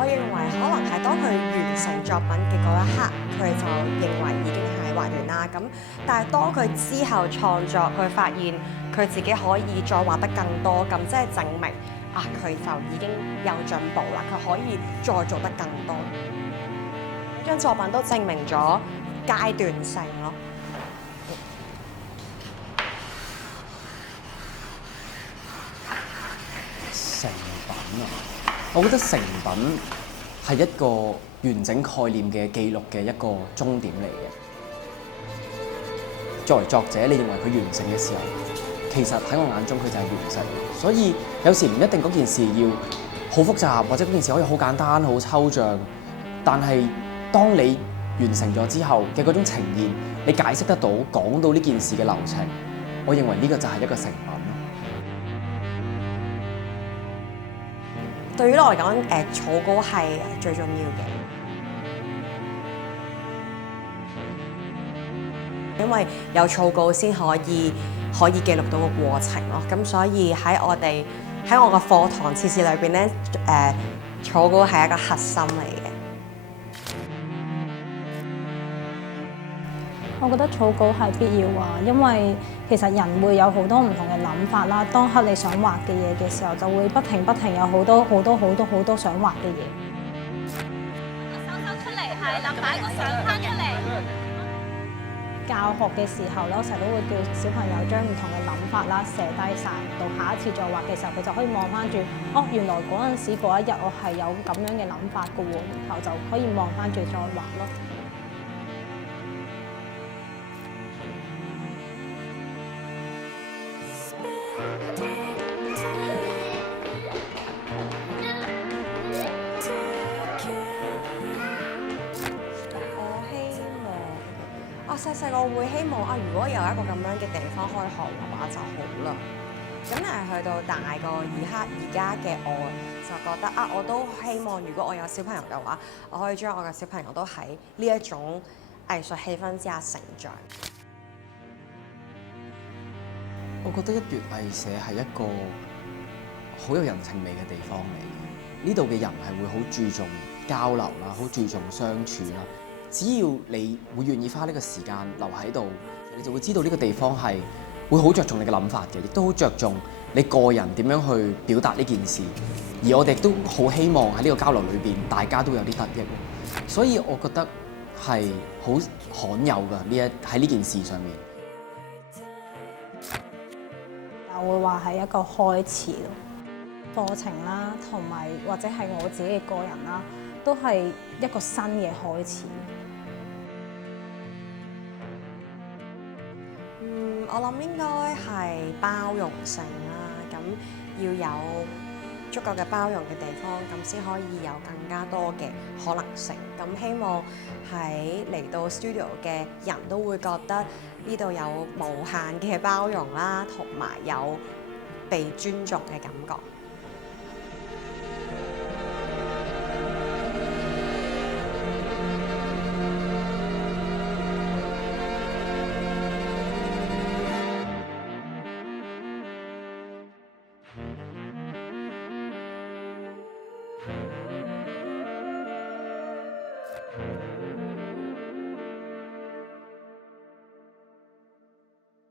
我認為可能係當佢完成作品嘅嗰一刻，佢就認為已經係畫完啦。咁但係當佢之後創作，佢發現佢自己可以再畫得更多，咁即係證明啊，佢就已經有進步啦。佢可以再做得更多。呢張作品都證明咗階段性咯。成品啊，我覺得成品係一個完整概念嘅記錄嘅一個終點嚟嘅。作為作者，你認為佢完成嘅時候，其實喺我眼中佢就係完成。所以有時唔一定嗰件事要好複雜，或者嗰件事可以好簡單、好抽象。但係當你完成咗之後嘅嗰種呈現，你解釋得到、講到呢件事嘅流程，我認為呢個就係一個成品。對於我嚟講，草稿係最重要嘅，因為有草稿先可以記錄到個過程咯。咁所以喺我個課堂設施裏邊咧，草稿係一個核心嚟嘅。我覺得草稿係必要啊，因為其實人會有好多唔同嘅諗法啦。當刻你想畫嘅嘢嘅時候，就會不停有好多想畫嘅嘢。手出嚟，係啦，擺個相攤出嚟。教學嘅時候咧，我成日都會叫小朋友將唔同嘅諗法啦寫低晒，到下一次再畫嘅時候，佢就可以望翻住，哦，原來嗰陣時嗰一日我係有咁樣嘅諗法㗎喎，然後就可以望翻住再畫咯。細個會希望啊，如果有一個咁樣嘅地方可以學畫就好啦。咁但係去到大個而家嘅我，就覺得啊，我都希望如果我有小朋友嘅話，我可以將我嘅小朋友都喺呢一種藝術氣氛之下成長。我覺得一月藝社係一個好有人情味嘅地方嚟嘅。呢度嘅人係會好注重交流啦，好注重相處啦。只要你會願意花呢個時間留喺度，你就會知道呢個地方係會好着重你嘅諗法嘅，亦都好着重你個人點樣去表達呢件事。而我哋都好希望喺呢個交流裏邊，大家都有啲得益。所以我覺得係好罕有嘅喺呢件事上面。我會話係一個開始咯，課程啦，同埋或者係我自己嘅個人啦，都係一個新嘅開始。我諗應該係包容性啦，咁要有足夠嘅包容嘅地方，咁先可以有更加多嘅可能性。咁希望喺嚟到 studio 嘅人都會覺得呢度有無限嘅包容啦，同埋有被尊重嘅感覺。